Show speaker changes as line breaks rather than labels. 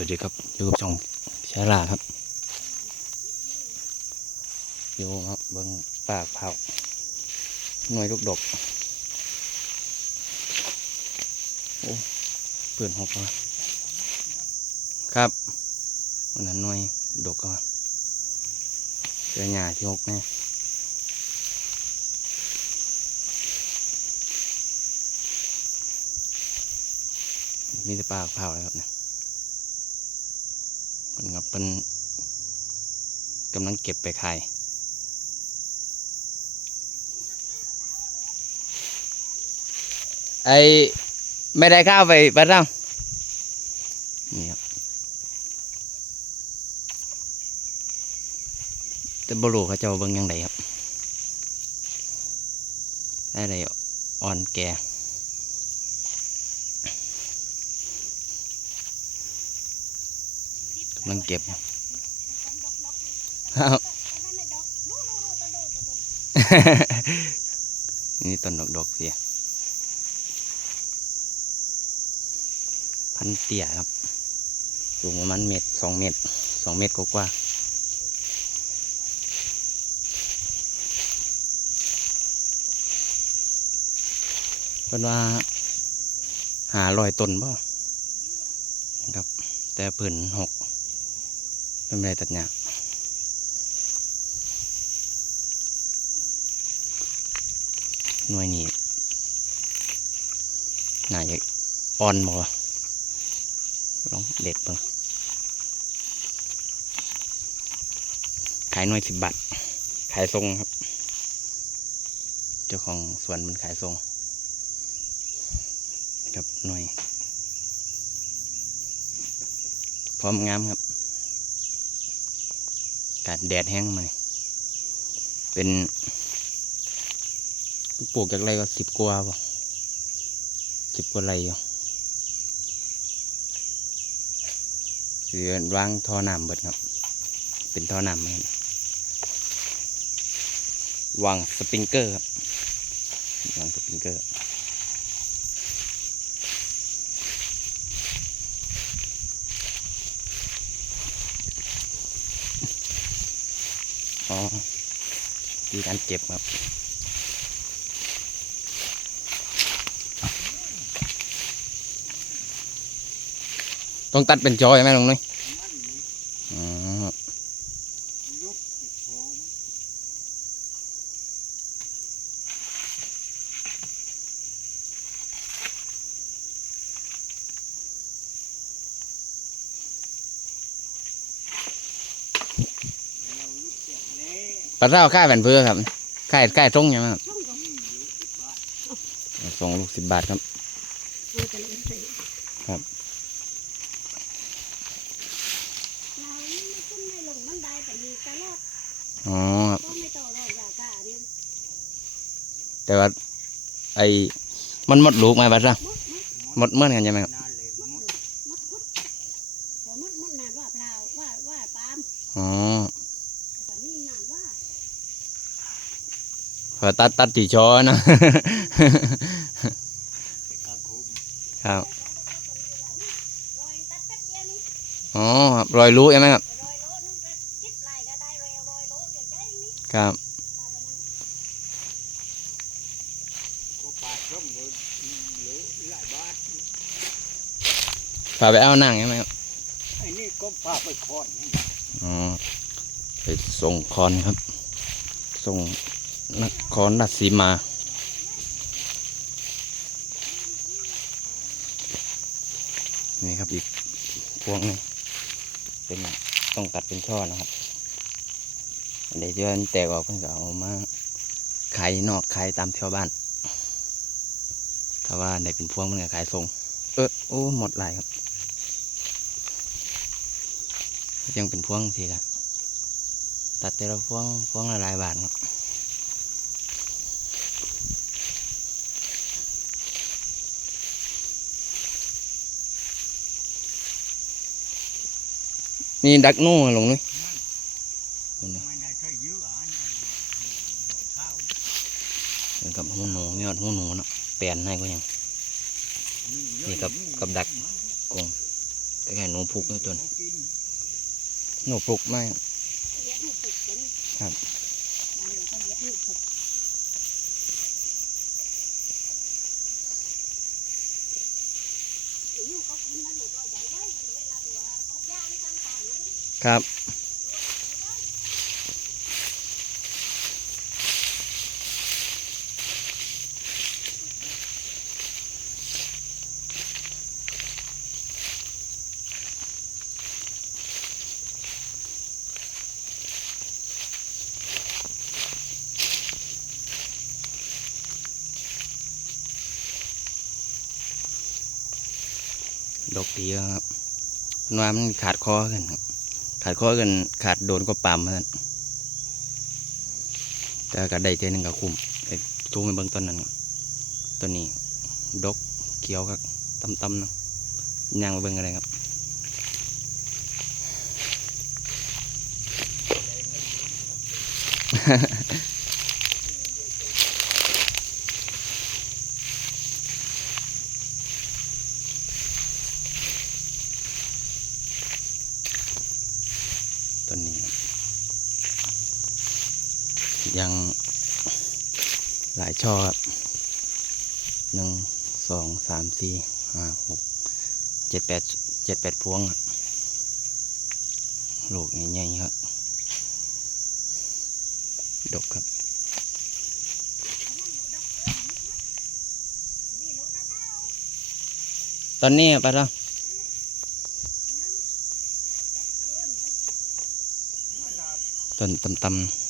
วัสดีครับอยู่กับช่องชาลาครับอยู่ครับเบิ้งปากเผาหน่วยลูกดกโอ้เปื่อนหกแล้วครับวันนั้นหน่วยดกก็เจอหญ้าที่หกแน่มีแต่ปากเผาเลยครับเนี่ย เป็นกับเป็นกำลังเก็บไปขายไอไม่ได้ข้าวไปบ้านเรานี่ครับแต่บรูเขาเจะเบิ่งยังไงครับ ได้ไรอ่อนแก่กำ ลังเก็บครับนี่ต้นดอกดอกเสียพันเตี้ยครับ สูงประมาณเมตรสองเมตรสองเมตรกว่าเป็นว่าหาลอยต้นบ่ครับ แต่ผืนหก เป็นไรตัดหญ้าหน่วยนี้น่าจะอ่อนบ่ลองเด็ดเบิ่งขายหน่วยสิบบาท ขายทรงครับ เจ้าของสวนมันขายทรงครับหน่วย พร้อมงามครับ กาดแดดแห้งมาเป็นปลูกจากไรก็สิบกว่าป่ะสิบกว่าไรอยู่หรือวางท่อน้ำเบิดครับ เป็นท่อน้ำมาวางสปริงเกอร์ครับวางสปริงเกอร์ อ๋อมีการเก็บครับต้องตัดเป็นจอยไหมลงนุ้ยอ๋อ ปลาเต้าค่ายแผ่นเพื่อครับค่ายค่ายตรงใช่ไหมครับสองลูกสิบบาทครับ ครับ
อ๋
อแต่ว่าไอ้มันหมดลูกไหมป
บัดซะ
หมดเมื่อนกันใช่ไหมครับ
อ๋
ออ
แต่นี่นานว่า
พอ ตัดตัดตีชอนะ ครับ
รอยตัดแป๊บเดียวนี่
อ๋อครับรอยรู้ใช่ไหมครับ
รอยโลนึงก็คิดไรก็ได้รอยรอยโลเดี๋ยวใจนี่
ครับ
ตายไปนะ
ก็ปาดร่มก็เหลือหลายบาท
พาไปเอานั่งใช่ไหมครับ
ไอ้นี่ก็พาไปคอนนี่
อ๋อไปส่งคอนครับ ส่ง นครราชสีมา นี่ครับอีกพวงนึงเป็นต้องตัดเป็นช่อนะครับอันใดที่ว่ามันแตกออกเพื่อนก็เอามาขายนอกขายตามแถวบ้าน ถ้าว่าไหนเป็นพวงมันก็ขายส่งเออโอ้หมดหลายครับ ยังเป็นพวงทีละตัดแต่ละพวงพวงละหลายบาทครับ นี่ดักนู่ลงนี่
ไม่ได้ช่วยยื้ออะนะข้าว
เหมือนกับหูหนูยอดหูหนูเนาะแปลนให้ก็ยังนี่กับกับดักกงแต่ไก่หนูพุกนะตัวนี้หนูปลุกไม่
เลี้ยงลูกปุกตัวนี้
ครับ
บ้านเราก็เลี้ยงลูกปุกลูกเขากินนั่นหนูก็ใจไว้เวลาตัวเขาย่างข้างต่างนี่
ครับดอกดีครับเพราะว่ามันขาดคอกันครับ ขาดคอกันขาดโดนก็ปั๊มมันแต่ก็ได้เจอหนึ่งกับคุ้มไอ้ทุ่มไปเบื้องต้นนั้นครับต้นนี้ดกเขียวครับตำๆนะย่างมาเบิ้งอะไรครับ ยังหลายช่อครับหนึ่งสองสามสี่ห้าหกเจ็ดแปดเจ็ดแปดพวงลูกใหญ่ๆครับ ดกครับตอนนี้ไปแล้วต้นตำๆ